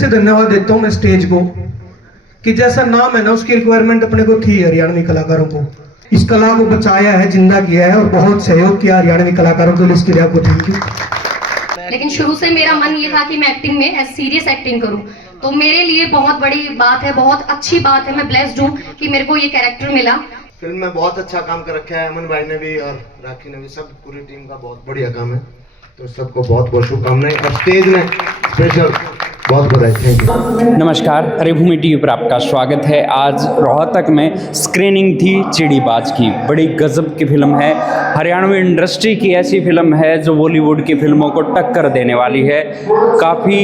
से धन्यवाद देता हूँ मैं स्टेज को कि जैसा नाम है ना उसकी रिक्वायरमेंट अपने को थी हरियाणवी कलाकारों को। इस कला को बचाया है, जिंदा किया है और बहुत सहयोग किया हरियाणवी कलाकारों के लिए। इसके लिए आपको थैंक यू। लेकिन शुरू से मेरा मन ये था कि मैं एक्टिंग में सीरियस एक्टिंग करूं, तो मेरे लिए बहुत बड़ी बात है, बहुत अच्छी बात है। मैं ब्लेस्ड हूं कि मेरे को ये कैरेक्टर मिला। फिल्म में बहुत अच्छा काम कर रखा है अमन भाई ने भी और राखी ने भी, सब पूरी टीम का बहुत बढ़िया काम है। तो सबको बहुत बहुत शुभकामनाएं और स्टेज ने स्पेशल बहुत बधाई। Thank you. नमस्कार, हरिभूमि टीवी पर आपका स्वागत है। आज रोहतक में स्क्रीनिंग थी चिड़ीबाज की। बड़ी गजब की फिल्म है, हरियाणवी इंडस्ट्री की ऐसी फिल्म है जो बॉलीवुड की फिल्मों को टक्कर देने वाली है। काफ़ी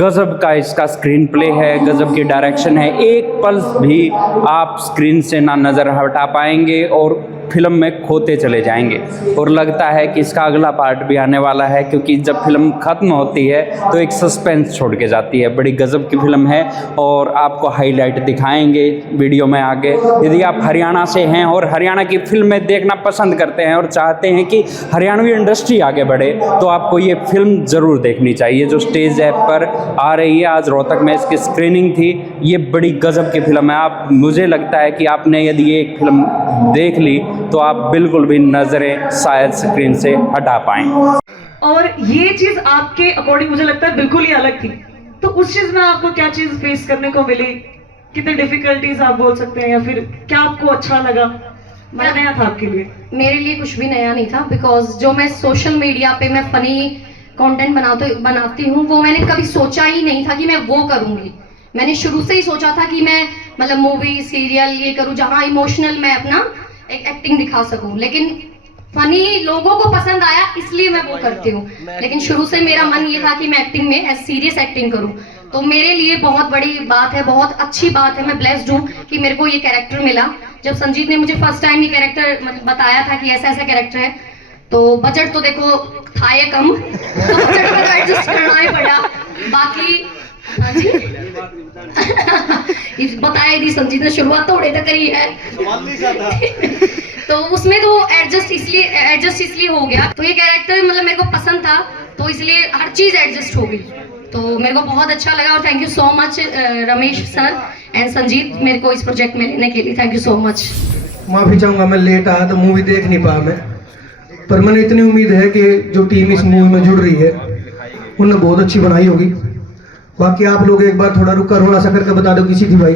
गजब का इसका स्क्रीन प्ले है, गजब की डायरेक्शन है। एक पल भी आप स्क्रीन से ना नज़र हटा पाएंगे और फिल्म में खोते चले जाएंगे। और लगता है कि इसका अगला पार्ट भी आने वाला है, क्योंकि जब फिल्म ख़त्म होती है तो एक सस्पेंस छोड़ के जाती है। बड़ी गजब की फिल्म है और आपको हाईलाइट दिखाएंगे वीडियो में आगे। यदि आप हरियाणा से हैं और हरियाणा की फिल्में देखना पसंद करते हैं और चाहते हैं कि हरियाणवी इंडस्ट्री आगे बढ़े, तो आपको ये फिल्म ज़रूर देखनी चाहिए जो स्टेज ऐप पर आ रही है। आज रोहतक में इसकी स्क्रीनिंग थी। ये बड़ी गजब की फिल्म है। आप, मुझे लगता है कि आपने यदि ये फिल्म देख ली तो आप बिल्कुल भी नज़रें शायद स्क्रीन से हटा पाएं। और ये चीज आपके अकॉर्डिंग मुझे लगता है बिल्कुल ही अलग थी, तो उस चीज में आपको क्या चीज फेस करने को मिली? कितने डिफिकल्टीज आप बोल सकते हैं, या फिर क्या आपको अच्छा लगा, क्या नया था आपके लिए? मेरे लिए कुछ भी नया नहीं था, बिकॉज जो मैं सोशल मीडिया पे मैं फनी कंटेंट बनाती हूँ वो मैंने कभी सोचा ही नहीं था कि मैं वो करूँगी। मैंने शुरू से ही सोचा था कि मैं मतलब मूवी सीरियल ये करूँ जहाँ इमोशनल मैं अपना एक एक्टिंग दिखा सकूं, लेकिन फनी लोगों को पसंद आया इसलिए मैं वो करती हूँ। लेकिन शुरू से मेरा मन ये था कि मैं एक्टिंग में सीरियस एक्टिंग करूं, तो मेरे लिए बहुत बड़ी बात है, बहुत अच्छी बात है। मैं ब्लेस्ड हूँ कि मेरे को ये कैरेक्टर मिला। जब संजीत ने मुझे फर्स्ट टाइम ये कैरेक्टर बताया था कि ऐसा ऐसा कैरेक्टर है, तो बजट तो देखो था ये कम, तो बजट में तो एडजस्ट करना ही पड़ा। बाकी हाँ जी बताया दी संजीत ने, शुरुआत तो उड़े तक करी है तो उसमें तो एडजस्ट इसलिए हो गया। तो ये कैरेक्टर मतलब मेरे को पसंद था, तो इसलिए हर चीज एडजस्ट हो गई। तो मेरे को बहुत अच्छा लगा और thank you so much Ramesh sir and Sanjeet मेरे को इस प्रोजेक्ट में लेने के लिए। Thank you so much. माफी चाहूंगा मैं लेट आया तो मूवी देख नहीं पाया मैं, पर मैंने इतनी उम्मीद है कि जो टीम इस मूवी में जुड़ रही है उन्होंने बहुत अच्छी बनाई होगी। बाकी आप लोग एक बार थोड़ा रुका रोड़ा सा करके बता दो किसी थी भाई,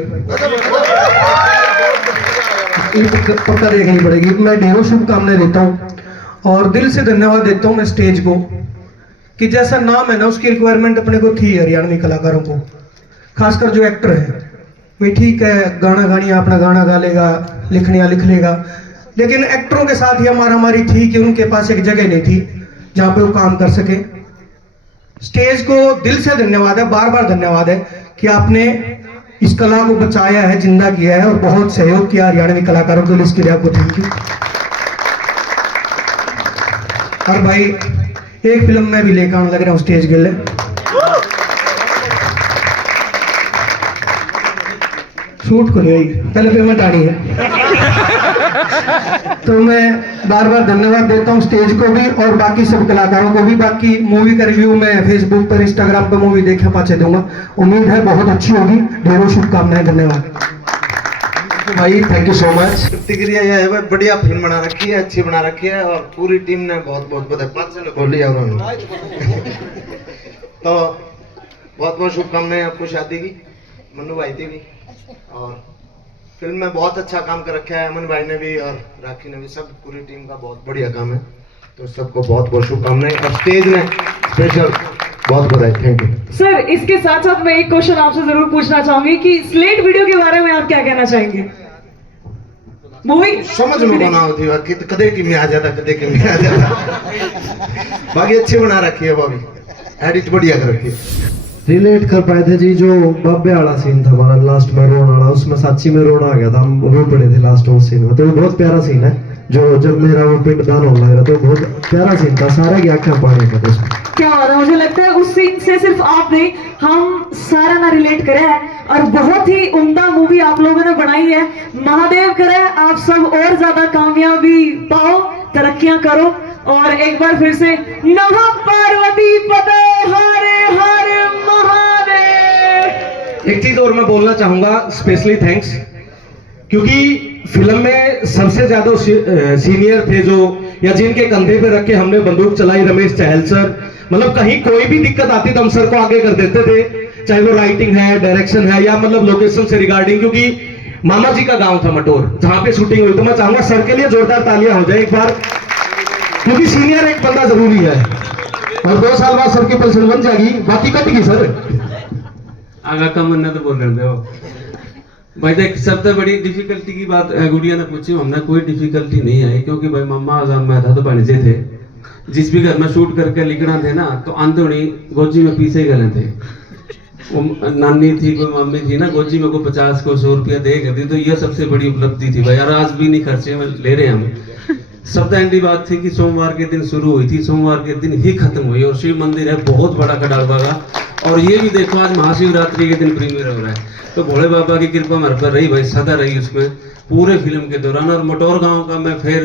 पक्का देखनी पड़ेगी। मैं ढेरों शुभकामनाएं देता हूँ और दिल से धन्यवाद देता हूँ मैं स्टेज को कि जैसा नाम है ना उसकी रिक्वायरमेंट अपने को थी हरियाणवी कलाकारों को। खासकर जो एक्टर है वे ठीक है, गाना गानिया अपना गाना गा लेगा, लिखनिया लिख लेगा, लेकिन एक्टरों के साथ ही हमारी थी कि उनके पास एक जगह नहीं थी जहाँ पे वो काम कर सके। स्टेज को दिल से धन्यवाद है, बार बार धन्यवाद है कि आपने इस कला को बचाया है, जिंदा किया है और बहुत सहयोग किया हरियाणवी कलाकारों के लिए। इसके लिए आपको थैंक यू। और भाई एक फिल्म में भी लेकर आने लग रहा हूँ स्टेज के लिए, शूट को नहीं आई, पहले पेमेंट आनी है तो मैं बार बार धन्यवाद देता हूँ स्टेज को भी और बाकी सब कलाकारों को भी। बाकी मूवी का रिव्यू मैं फेसबुक पर, इंस्टाग्राम पर मूवी देखा पाचे दूंगा। उम्मीद है बहुत अच्छी होगी। ढेरों शुभकामनाएं। धन्यवाद भाई, थैंक यू सो मच। प्रतिक्रिया यह है, बढ़िया फिल्म बना रखी है, अच्छी बना रखी है और पूरी टीम ने बहुत बहुत बधाई। 5 साल बोल लिया उन्होंने तो बहुत बहुत शुभकामनाएं आपको शादी की, मन्नू भाई थी भी। और फिल्म में बहुत अच्छा काम कर रखा है अमन भाई ने भी और राखी ने भी, सब पूरी टीम का बहुत बढ़िया काम है। तो सबको बहुत बहुत शुभकामनाएं और स्टेज ने स्पेशल बहुत बधाई। Thank you sir. इसके साथ साथ मैं एक क्वेश्चन आपसे जरूर पूछना चाहूंगी कि स्लेट वीडियो के बारे में आप क्या कहना चाहेंगे? मूवी समझ में बना होती है, कदे की में आ जाता, कदे की में आ जाता। बाकी अच्छी बना रखी है, भाभी एडिट बढ़िया कर रखी है। रिलेट कर पाए थे जी। जो बाबे वाला सीन था हमारा लास्ट में रोना वाला, उसमें सच्ची में रोना आ गया था, हम रो पड़े थे लास्ट उस सीन में। तो वो बहुत प्यारा सीन है, जो जब मेरा वो पिंडदान होने लग रहा तो बहुत प्यारा सीन था, सारे की आंखें पानी का। क्या बात है, मुझे लगता है उस सीन से सिर्फ आप नहीं हम सारा ना रिलेट करे है और बहुत ही उम्दा मूवी आप लोगों ने बनाई है। महादेव करे आप सब और ज्यादा कामयाबी पाओ, तरक्कियां करो और एक बार फिर से नमः पार्वती पते हर हर महादेव। एक चीज और मैं बोलना चाहूंगा, स्पेशली थैंक्स, क्योंकि फिल्म में सबसे ज्यादा सीनियर थे जो, या जिनके कंधे पे रख के हमने बंदूक चलाई, रमेश चहल सर। मतलब कहीं कोई भी दिक्कत आती तो हम सर को आगे कर देते थे, चाहे वो राइटिंग है, डायरेक्शन है, या मतलब लोकेशन से रिगार्डिंग, क्योंकि मामा जी का गांव था मटोर जहां पे शूटिंग हुई। तो मैं चाहूंगा सर के लिए जोरदार तालियां हो जाए एक बार, क्योंकि सीनियर एक बंदा जरूरी है। और 2 साल बाद सर की पेंशन बन जाएगी, बाकी कट गई सर। आगा का मन तो बोल रहे हो भाई। देख सबसे बड़ी डिफिकल्टी की बात गुड़िया ने पूछी, हमने कोई डिफिकल्टी नहीं आई, क्योंकि भाई मम्मा आजाम में था तो बनिजे थे। जिस भी घर में शूट करके लिखना थे ना, तो आंधोनी गोजी में पीछे गए थे। वो नानी थी, कोई मम्मी थी ना, गोजी में को 50 को 100 रुपया दे गई, तो यह सबसे बड़ी उपलब्धि थी भाई। यार आज भी नहीं खर्चे में ले रहे हम। सबसे एंडी बात थी कि सोमवार के दिन शुरू हुई थी, सोमवार के दिन ही खत्म हुई। और शिव मंदिर है बहुत बड़ा कडालबा का, और ये भी देखो आज महाशिवरात्रि के दिन प्रीमियर हो रहा है। तो भोले बाबा की कृपा हमारे पर रही भाई, सदा रही उसमें पूरे फिल्म के दौरान। और मटोर गांव का मैं फिर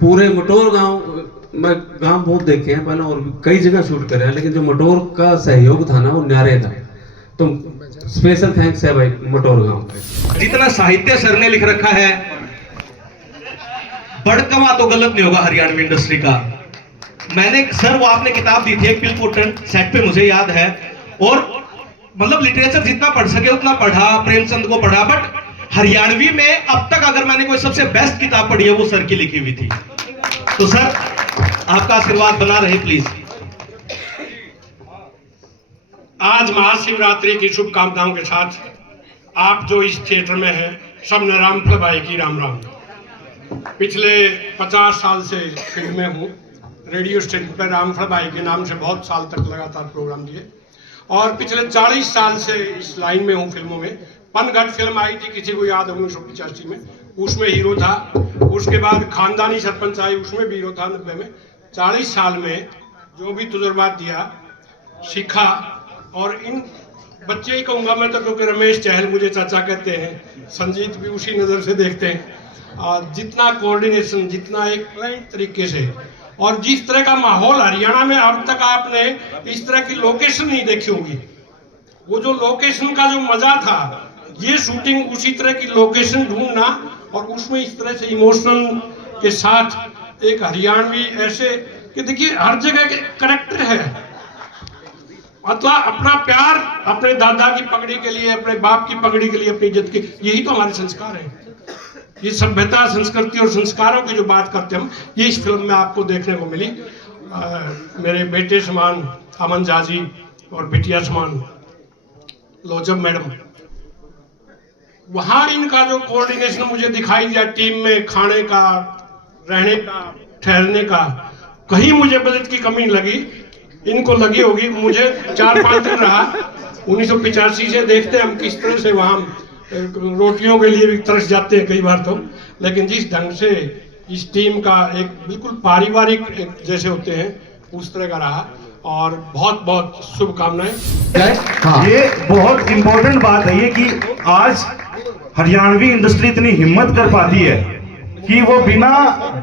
पूरे मटोर गांव, मैं गांव बहुत देखे हैं पहले और कई जगह शूट करे हैं, लेकिन जो मटोर का सहयोग था ना वो न्यारे था। तो स्पेशल थैंक्स है भाई मटोर गांव का। जितना साहित्य सर ने लिख रखा है, बड़कवा तो गलत नहीं होगा हरियाणवी इंडस्ट्री का। मैंने सर, वो आपने किताब दी थी एक पिलपोटन सेट पे, मुझे याद है। और मतलब लिटरेचर जितना पढ़ सके उतना पढ़ा, प्रेमचंद को पढ़ा, बट हरियाणवी में अब तक अगर मैंने कोई सबसे बेस्ट किताब पढ़ी है वो सर की लिखी हुई थी। तो सर आपका आशीर्वाद बना रहे प्लीज। आज महाशिवरात्रि की शुभकामनाओं के साथ आप जो इस थिएटर में हैं, सबने रामफल भाई की राम राम। पिछले 50 साल से फील्ड में हूँ, रेडियो स्टेशन पर रामफल भाई के नाम से बहुत साल तक लगातार प्रोग्राम दिए, और पिछले 40 साल से इस लाइन में हूँ फिल्मों में। पनघट फिल्म आई थी, किसी को याद है, 1985 में, उसमें हीरो था। उसके बाद खानदानी सरपंच आई, उसमें भी हीरो था 90 में। 40 साल में जो भी तजुर्बा दिया, सीखा, और इन बच्चे ही कहूँगा मैं तो, क्योंकि रमेश चहल मुझे चाचा कहते हैं, संजीत भी उसी नज़र से देखते हैं। जितना कोऑर्डिनेशन, जितना एक प्लान तरीके से, और जिस तरह का माहौल हरियाणा में अब तक आपने इस तरह की लोकेशन नहीं देखी होगी। वो जो लोकेशन का जो मजा था, ये शूटिंग उसी तरह की लोकेशन ढूंढना, और उसमें इस तरह से इमोशनल के साथ एक हरियाणवी ऐसे कि देखिए हर जगह के करेक्टर है। मतलब अपना प्यार अपने दादा की पगड़ी के लिए, अपने बाप की पगड़ी के लिए, अपनी इज्जत के, यही तो हमारे संस्कार हैं। ये सभ्यता, संस्कृति और संस्कारों की जो बात करते हैं हम, ये इस फिल्म में आपको देखने को मिली। मेरे बेटे समान अमन जाजी और बिटिया समान लोजब मैडम, वहाँ इनका जो कोऑर्डिनेशन मुझे दिखाई दिया टीम में, खाने का, रहने का, ठहरने का, कहीं मुझे बजट की कमी लगी। इनको लगी होगी, मुझे 4-5 दिन रहा। 1985 से देखते हैं हम किस तरह से वहाँ रोटियों के लिए भी तरस जाते हैं कई बार तो, लेकिन जिस ढंग से इस टीम का एक बिल्कुल पारिवारिक जैसे होते हैं उस तरह का रहा। और बहुत बहुत शुभकामनाएं। ये बहुत इंपॉर्टेंट बात है ये कि आज हरियाणवी इंडस्ट्री इतनी हिम्मत कर पाती है कि वो बिना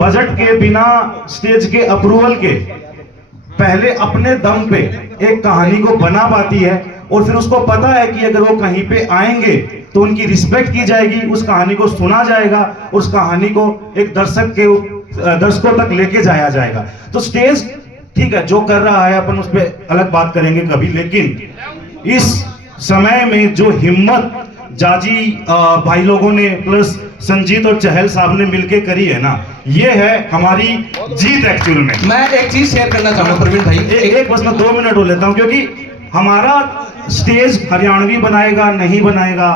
बजट के, बिना स्टेज के अप्रूवल के पहले अपने दम पे एक कहानी को बना पाती है, और फिर उसको पता है कि अगर वो कहीं पे आएंगे तो उनकी रिस्पेक्ट की जाएगी, उस कहानी को सुना जाएगा, उस कहानी को एक दर्शकों तक लेके जाया जाएगा। तो स्टेज ठीक है जो कर रहा है, अपन उस पर अलग बात करेंगे कभी, लेकिन इस समय में जो हिम्मत जाजी भाई लोगों ने प्लस संजीत और चहल साहब ने मिलके करी है ना, ये है हमारी जीत एक्चुअल में। मैं एक चीज शेयर करना चाहूंगा प्रवीण भाई, एक बस मैं 2 मिनट हो लेता हूं, क्योंकि हमारा स्टेज हरियाणवी बनाएगा नहीं बनाएगा,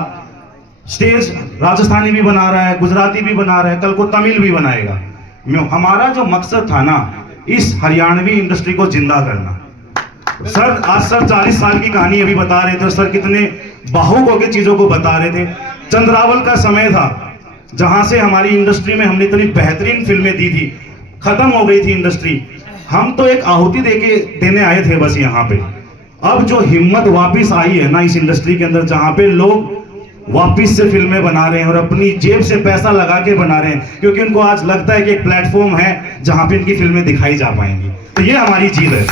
स्टेज राजस्थानी भी बना रहा है, गुजराती भी बना रहा है, कल को तमिल भी बनाएगा। हमारा जो मकसद था ना, इस हरियाणवी इंडस्ट्री को जिंदा करना। सर आज सर 40 साल की कहानी अभी बता रहे थे, सर कितने बाहुक होकर चीजों को बता रहे थे। चंद्रावल का समय था जहां से हमारी इंडस्ट्री में हमने इतनी बेहतरीन फिल्में दी थी, खत्म हो गई थी इंडस्ट्री। हम तो एक आहुति देने आए थे बस यहाँ पे। अब जो हिम्मत वापस आई है ना इस इंडस्ट्री के अंदर, जहां पे लोग वापस से फिल्में बना रहे हैं और अपनी जेब से पैसा लगा के बना रहे हैं, क्योंकि उनको आज लगता है कि एक प्लेटफॉर्म है जहां पे इनकी फिल्में दिखाई जा पाएंगी। तो ये हमारी जीत है।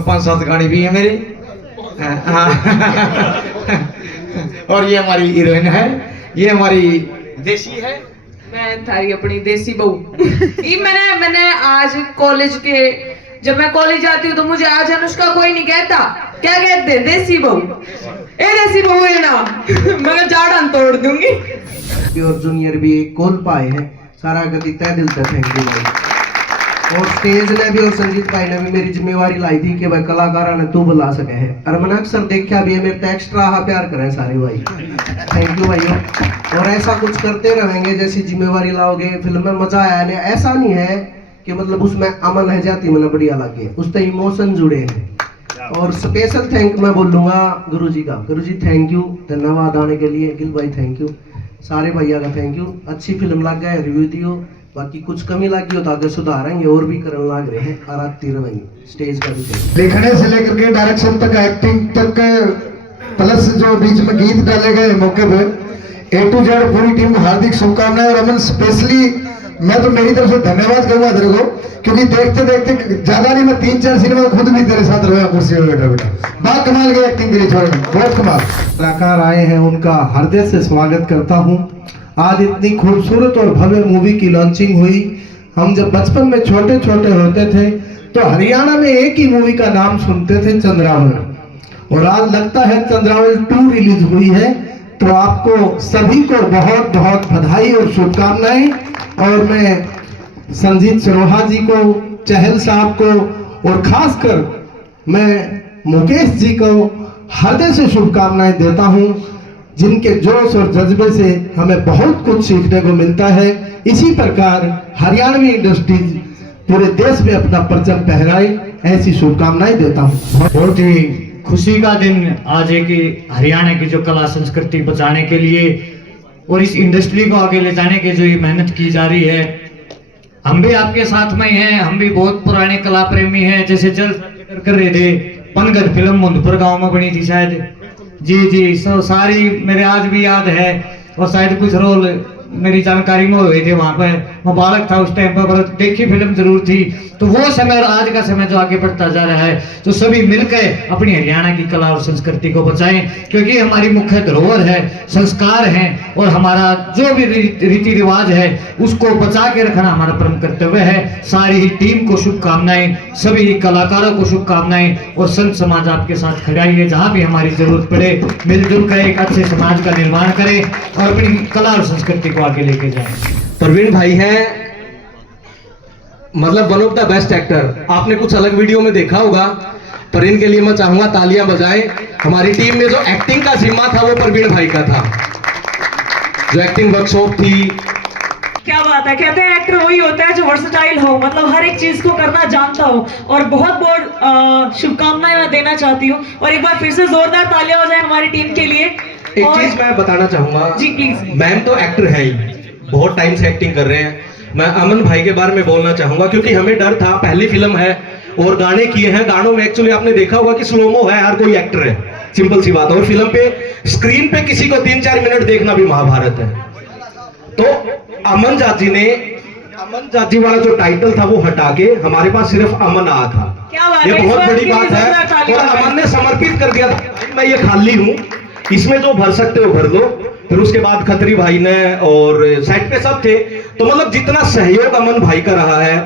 5-7 गाड़ी भी है मेरी। और ये हमारी हीरोइन है, ये हमारी देसी है। मैं थारी अपनी देसी बहू। ये मैंने आज कॉलेज के, जब मैं कॉलेज जाती हूँ तो मुझे आज अनुष्का कोई नहीं कहता, क्या कहते हैं, देसी बहू। ए देसी बहू है ना, मैं जाड़न तोड़ दूंगी। और जूनियर भी कॉल पाए हैं, सारा गति तय दिल से थैंक यू भाई। और स्टेज ने भी और संजीत भाई ने भी मेरी जिम्मेवारी लाई थी कि भाई कलाकारा ने तू बुला सके है, और मैंने अक्सर देखा भी है, मेरे तो एक्स्ट्रा प्यार करें सारे भाई। थैंक यू भाइयों, और ऐसा कुछ करते रहेंगे, जैसी जिम्मेवारी लाओगे फिल्म में मजा आया नहीं। ऐसा नहीं है कि मतलब उसमें अमन है जाती मतलब बढ़िया लगे, उससे इमोशन जुड़े हैं। और स्पेशल थैंक मैं बोलूंगा गुरुजी का। गुरुजी थैंक यू, धन्यवाद आने के लिए। गिल भाई थैंक यू, सारे भैया का थैंक यू। अच्छी फिल्म लग गए, रिव्यू दियो, बाकी कुछ कमी लगी हो तो आगे सुधारेंगे, और भी करने लग रहे हैं, आराती रहेंगे स्टेज का भी। लिखने से लेकर के डायरेक्शन तक, एक्टिंग तक, प्लस जो बीच में गीत डाले गए मौके पे, A to Z पूरी टीम को हार्दिक शुभकामनाएं। और अमन स्पेशली मैं तो मेरी तरफ से धन्यवाद करूंगा तेरे को, क्योंकि देखते देखते ज्यादा नहीं, मैं 3-4 सिनेमा खुद भी तेरे साथ रहा कुर्सी में बैठा बैठा। बात कमाल की एक्टिंग करी छोड़, बहुत कमाल। कलाकार आए हैं, उनका हृदय से स्वागत करता हूं। आज इतनी खूबसूरत और भव्य मूवी की लॉन्चिंग हुई। हम जब बचपन में छोटे छोटे होते थे तो हरियाणा में एक ही मूवी का नाम सुनते थे, चंद्रावल, और आज लगता है चंद्रावल 2 रिलीज हुई है। तो आपको सभी को बहुत बहुत बधाई और शुभकामनाएं। और मैं संजीत सरोहा जी को, चहल साहब को, और खासकर मैं मुकेश जी को हृदय से शुभकामनाएं देता हूं, जिनके जोश और जज्बे से हमें बहुत कुछ सीखने को मिलता है। इसी प्रकार हरियाणवी इंडस्ट्रीज पूरे देश में अपना परचम फहराए, ऐसी शुभकामनाएं देता हूं। बहुत ही खुशी का दिन आज है कि हरियाणा की जो कला संस्कृति बचाने के लिए और इस इंडस्ट्री को आगे ले जाने की जो ये मेहनत की जा रही है, हम भी आपके साथ में हैं। हम भी बहुत पुराने कला प्रेमी हैं। जैसे चल कर रहे थे, पनगढ़ फिल्म मुंदपुर गांव में बनी थी शायद, जी सारी मेरे आज भी याद है। और शायद कुछ रोल मेरी जानकारी में हुए थे, वहां पर मैं बालक था उस टाइम पर, देखी फिल्म जरूर थी। तो वो समय और आज का समय जो आगे बढ़ता जा रहा है, तो सभी मिलकर अपनी हरियाणा की कला और संस्कृति को बचाएं, क्योंकि हमारी मुख्य धरोहर है, संस्कार हैं, और हमारा जो भी रीति रिवाज है उसको बचा के रखना हमारा परम कर्तव्य है। सारी ही टीम को शुभकामनाएं, सभी कलाकारों को शुभकामनाएं, और संत समाज आपके साथ खड़ा है। जहाँ भी हमारी जरूरत पड़े मिलजुल कर एक अच्छे समाज का निर्माण करें और अपनी कला और संस्कृति को आगे लेके जाएं। प्रवीण भाई हैं मतलब one of the best actor. आपने कुछ अलग वीडियो में देखा होगा, पर इनके लिए मैं चाहूंगा तालियां बजाएं। हमारी टीम में जो एक्टिंग का जिम्मा था वो प्रवीण भाई का था, जो एक्टिंग वर्कशॉप थी। क्या बात है, कहते हैं एक्टर वही होता है जो वर्सेटाइल हो, मतलब हर एक चीज को करना जानता हो। और बहुत बहुत शुभकामनाएं मैं देना चाहती हूँ, और एक बार फिर से जोरदार तालियां हो जाए हमारी टीम के लिए। एक चीज मैं बताना चाहूंगा जी प्लीज। मैम तो एक्टर है ही, बहुत टाइम से एक्टिंग कर रहे हैं। मैं अमन भाई के बारे में बोलना चाहूंगा, क्योंकि हमें डर था, पहली फिल्म है और गाने किए हैं। गानों में एक्चुअली आपने देखा होगा कि स्लोमो है, हर कोई एक्टर है, सिंपल सी बात है। और फिल्म पे स्क्रीन पे किसी को 3-4 मिनट देखना भी महाभारत है। तो अमन जाजी ने, अमन जाजी वाला जो टाइटल था वो हटा के हमारे पास सिर्फ अमन आया था। क्या बात ये है, बहुत बड़ी बात है। और अमन ने समर्पित कर दिया था, मैं ये खाली हूँ, इसमें जो भर सकते हो भर लो। फिर उसके बाद खत्री भाई ने, और सेट पे सब थे। तो मतलब जितना सहयोग अमन भाई का रहा है,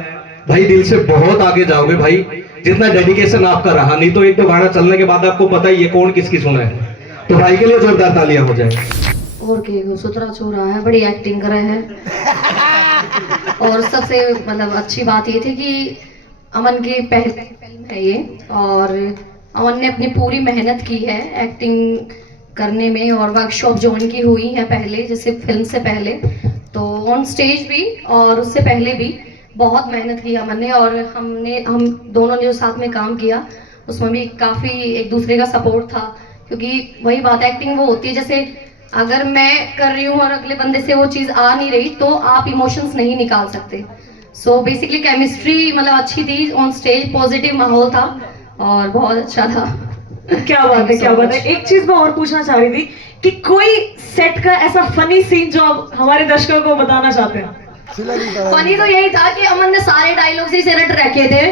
भाई दिल से बहुत आगे जाओगे भाई, जितना डेडिकेशन आपका रहा। नहीं तो एक तो गाना चलने के बाद आपको पता ही है कौन किसकी सुना है। तो भाई के लिए जोरदार तालियां हो जाए। और के सुतरा छोरा है, बड़ी एक्टिंग करे है। और सबसे मतलब अच्छी बात ये थी कि अमन की पहली फिल्म है ये, और अमन ने अपनी पूरी मेहनत की है एक्टिंग करने में, और वर्कशॉप जो उनकी हुई है पहले, जैसे फिल्म से पहले, तो ऑन स्टेज भी और उससे पहले भी बहुत मेहनत की अमन ने। और हम दोनों ने जो साथ में काम किया उसमें भी काफ़ी एक दूसरे का सपोर्ट था, क्योंकि वही बात, एक्टिंग वो होती है जैसे अगर मैं कर रही हूँ और अगले बंदे से वो चीज़ आ नहीं रही तो आप इमोशंस नहीं निकाल सकते। सो बेसिकली केमिस्ट्री मतलब अच्छी थी ऑन स्टेज, पॉजिटिव माहौल था और बहुत अच्छा था। क्या बात है, क्या बात है। एक चीज मैं और पूछना चाह रही थी कि कोई सेट का ऐसा फनी सीन जो आप हमारे दर्शकों को बताना चाहते हैं। फनी तो यही था कि अमन ने सारे डायलॉग से रट रखे थे,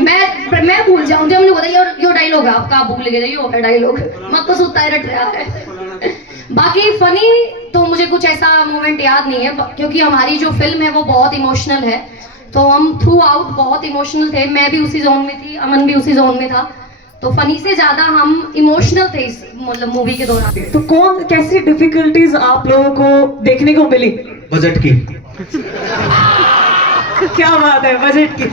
मैं भूल जाऊंगी। हमने बताया यो डायलॉग है आपका, आप भूल गए, यो है डायलॉग, मत तो सुनता है रट रहा है। बाकी फनी तो मुझे कुछ ऐसा मोमेंट याद नहीं है, क्योंकि हमारी जो फिल्म है वो बहुत इमोशनल है, तो हम थ्रू आउट बहुत इमोशनल थे। मैं भी उसी जोन में थी, अमन भी उसी जोन में था, तो फनी से ज्यादा हम इमोशनल थे इस मतलब मूवी के दौरान। तो कौन कैसी डिफिकल्टीज आप लोगों को देखने को मिली? बजट की। क्या बात है, बजट की।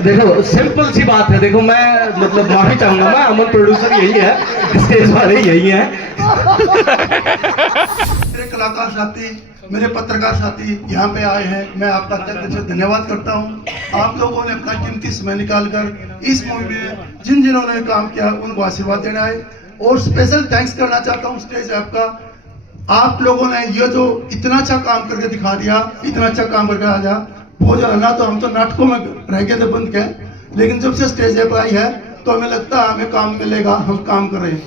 देखो सिंपल सी बात है, देखो मैं मतलब माफी चाहूंगा, मैं अमन प्रोड्यूसर यही है, स्टेज वाले यही है। मेरे कलाकार साथी, मेरे पत्रकार साथी यहाँ पे आए हैं, मैं आपका तहे दिल से धन्यवाद करता हूँ। आप लोगों ने अपना कीमती समय निकालकर इस मूवी में जिन जिन्होंने काम किया उनको आशीर्वाद देना है, और स्पेशल थैंक्स करना चाहता हूँ स्टेज ऐप का। आप लोगों ने ये जो इतना अच्छा काम करके दिखा दिया, इतना अच्छा काम करके आ जा बहुत ज्यादा ना, तो हम तो नाटकों में रह गए थे बंद के, लेकिन जब से स्टेज ऐप आई है तो हमें लगता है हमें काम मिलेगा, हम काम कर रहे हैं।